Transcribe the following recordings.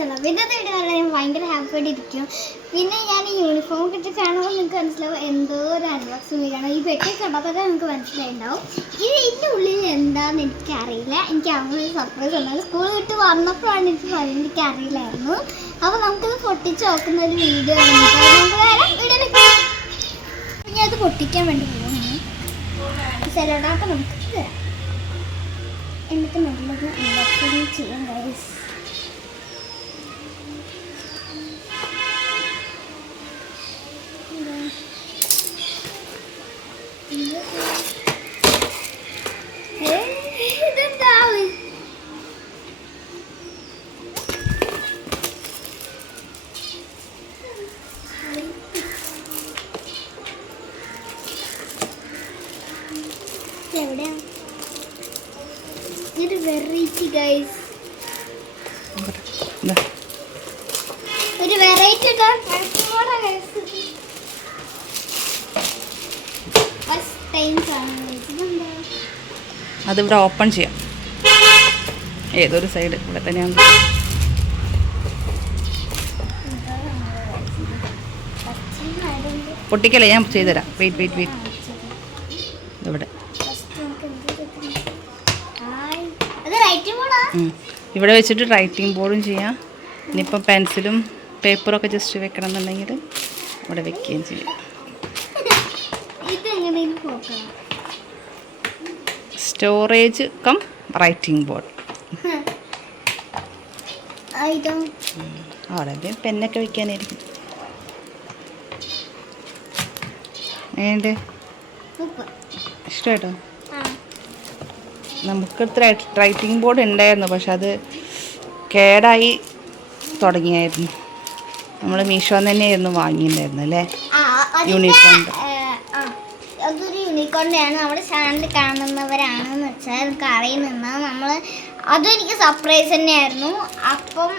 കണ്ടോ പിന്നെ അത് ഇടുക ഞാൻ ഭയങ്കര ഹാപ്പി ആയിട്ട് ഇരിക്കും. പിന്നെ ഞാൻ ഈ യൂണിഫോം കിട്ടി കാണുമ്പോൾ നിങ്ങൾക്ക് മനസ്സിലാവും എന്തോ ഒരു അൺബോക്സിംഗ് ഈ പെട്ടി കണ്ടപ്പോൾ നിങ്ങൾക്ക് മനസ്സിലായിണ്ടാവും ഇത് ഇതിന്റെ ഉള്ളിൽ എന്താണെന്ന് എനിക്കറിയില്ല. എനിക്ക് അങ്ങനെ ഒരു സർപ്രൈസ് ഉണ്ടായിരുന്നു. സ്കൂൾ വിട്ട് വന്നപ്പോഴാണ് എനിക്ക് പറയുന്നത് എനിക്ക് അറിയില്ലായിരുന്നു അപ്പോൾ നമുക്കിത് പൊട്ടിച്ച് നോക്കുന്ന ഒരു വീഡിയോ നമുക്ക്. ഞാൻ അത് പൊട്ടിക്കാൻ വേണ്ടി പോകുന്നു സെലോടാപ്പ് നമുക്ക് തരാം എന്നിട്ട് നല്ലത് ഒരു വെറൈറ്റി ഗൈസ്. ഒരു വെറൈറ്റി അതിവിടെ ഓപ്പൺ ചെയ്യാം. ഏതൊരു സൈഡ് ഇവിടെ തന്നെയാണ് പൊട്ടിക്കല ഞാൻ ചെയ്തുതരാം. വെയിറ്റ് വെയിറ്റ് വെയിറ്റ് ഇവിടെ അത് റൈറ്റ് പോണാ ഉം. ഇവിടെ വെച്ചിട്ട് റൈറ്റിംഗ് ബോർഡും ചെയ്യാം. ഇനിയിപ്പം പെൻസിലും പേപ്പറും ഒക്കെ ജസ്റ്റ് വെക്കണം എന്നുണ്ടെങ്കിൽ ഇവിടെ വെക്കുകയും ചെയ്യാം. സ്റ്റോറേജ് കം റൈറ്റിംഗ് ബോർഡ് അവിടെ പെന്നൊക്കെ വെക്കാനായിരിക്കും. ഏണ്ട് ഇഷ്ടമായിട്ടോ? നമുക്ക് റൈറ്റിംഗ് ബോർഡ് ഉണ്ടായിരുന്നു പക്ഷെ അത് കേടായി തുടങ്ങിയായിരുന്നു. നമ്മൾ മീഷോ തന്നെയായിരുന്നു വാങ്ങിയിട്ടുണ്ടായിരുന്നു അല്ലേ? യൂണിഫോം അതൊരു യൂണിക്കോണിന്റെയാണ് നമ്മുടെ ചാനൽ കാണുന്നവരാണെന്ന് വെച്ചാൽ എനിക്ക് അറിയുന്ന നമ്മൾ അതും എനിക്ക് സർപ്രൈസ് തന്നെയായിരുന്നു. അപ്പം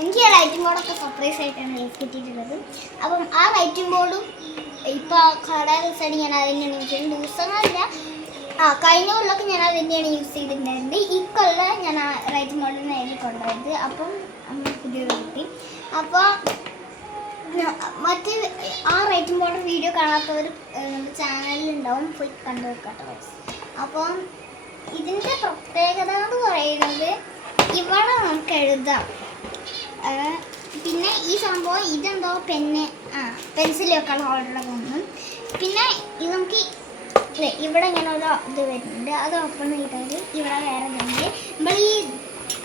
എനിക്ക് ആ ലൈറ്റിംഗ് ബോർഡൊക്കെ സർപ്രൈസ് ആയിട്ടാണ് എനിക്ക് കിട്ടിയിട്ടുള്ളത്. അപ്പം ആ റൈറ്റിംഗ് ബോർഡും ഇപ്പോൾ കടയിൽ സൈഡ് ഞാൻ അതിന്റെ ദിവസങ്ങളില്ല ആ കഴിഞ്ഞ കൊല്ലമൊക്കെ ഞാൻ അത് തന്നെയാണ് യൂസ് ചെയ്തിട്ടുണ്ടായിരുന്നത്. ഈ കൊല്ലം ഞാൻ റൈറ്റ് ബോർഡിൽ നേരിൽ കൊണ്ടുപോയത് അപ്പം അമ്മ പുതിയൊരു കിട്ടി. അപ്പോൾ മറ്റ് ആ റൈറ്റ് മോഡൽ വീഡിയോ കാണാത്തവർ നമ്മുടെ ചാനലിൽ ഉണ്ടാവും പോയി കണ്ടു വെക്കാട്ടോ അപ്പം ഇതിന്റെ പ്രത്യേകത എന്ന് പറയുന്നത് ഇവിടെ നമുക്ക് എഴുതാം. പിന്നെ ഈ സംഭവം ഇതെന്തോ പെന്ന് ആ പെൻസിൽ വെക്കാനുള്ള ഹോൾഡറുടെ തോന്നും പിന്നെ ഇത് നമുക്ക് ഇവിടെ ഇങ്ങനെ ഒരു ഇത് വരുന്നുണ്ട്. അത് ഓപ്പൺ ചെയ്താൽ ഇവിടെ വേറെ ഇതുണ്ട് നമ്മൾ ഈ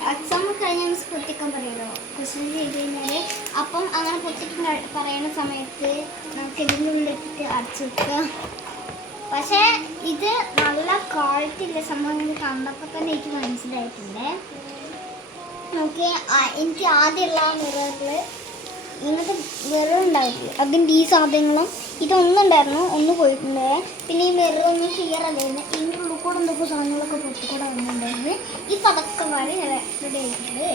എക്സാം കഴിഞ്ഞ് മിസ് പൊട്ടിക്കാൻ പറയുമല്ലോ ക്വസ്റ്റ്യൻ ചെയ്ത് കഴിഞ്ഞാൽ അപ്പം അങ്ങനെ പൊട്ടിക്കാൻ കഴി- പറയുന്ന സമയത്ത് നമുക്ക് ഇതിന്റെ ഉള്ളിലിട്ട് അടച്ചു വെക്കുക. പക്ഷേ ഇത് നല്ല ക്വാളിറ്റി ഉള്ള സംഭവം എനിക്ക് കണ്ടപ്പോൾ തന്നെ എനിക്ക് മനസ്സിലായിട്ടുണ്ട്. നോക്കി എനിക്ക് ആദ്യമുള്ള മിററിൽ ഇങ്ങനത്തെ മിറർ ഉണ്ടായിട്ടില്ല അതിന്റെ ഈ സാധനങ്ങളും ഇതൊന്നും ഉണ്ടായിരുന്നു ഒന്ന് പോയിട്ടുണ്ട്. പിന്നെ ഈ മിറർ ഒന്ന് ക്ലിയർ അല്ലായിരുന്നു. ഇതിന്റെ ഉള്ളിൽ കൂടെ എന്തൊക്കെ സാധനങ്ങളൊക്കെ പൊട്ടിക്കൂടെ വന്നിട്ടുണ്ടായിരുന്നു. ഈ പതക്കം ഞാൻ റെഡി ആയിട്ടുണ്ട്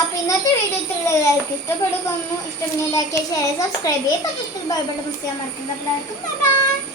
അപ്പൊ ഇന്നത്തെ വീഡിയോ ഇത്രയുള്ളതായിരിക്കും ഇഷ്ടപ്പെടുന്നു. ഇഷ്ടപ്പെടുന്ന ലൈക്ക് ഷെയർ സബ്സ്ക്രൈബ് ചെയ്യുക പത്രത്തിൽ ബൈബിൾ മിസ് ചെയ്യാൻ മറക്കണ്ട. എല്ലാവർക്കും ബൈ ബൈ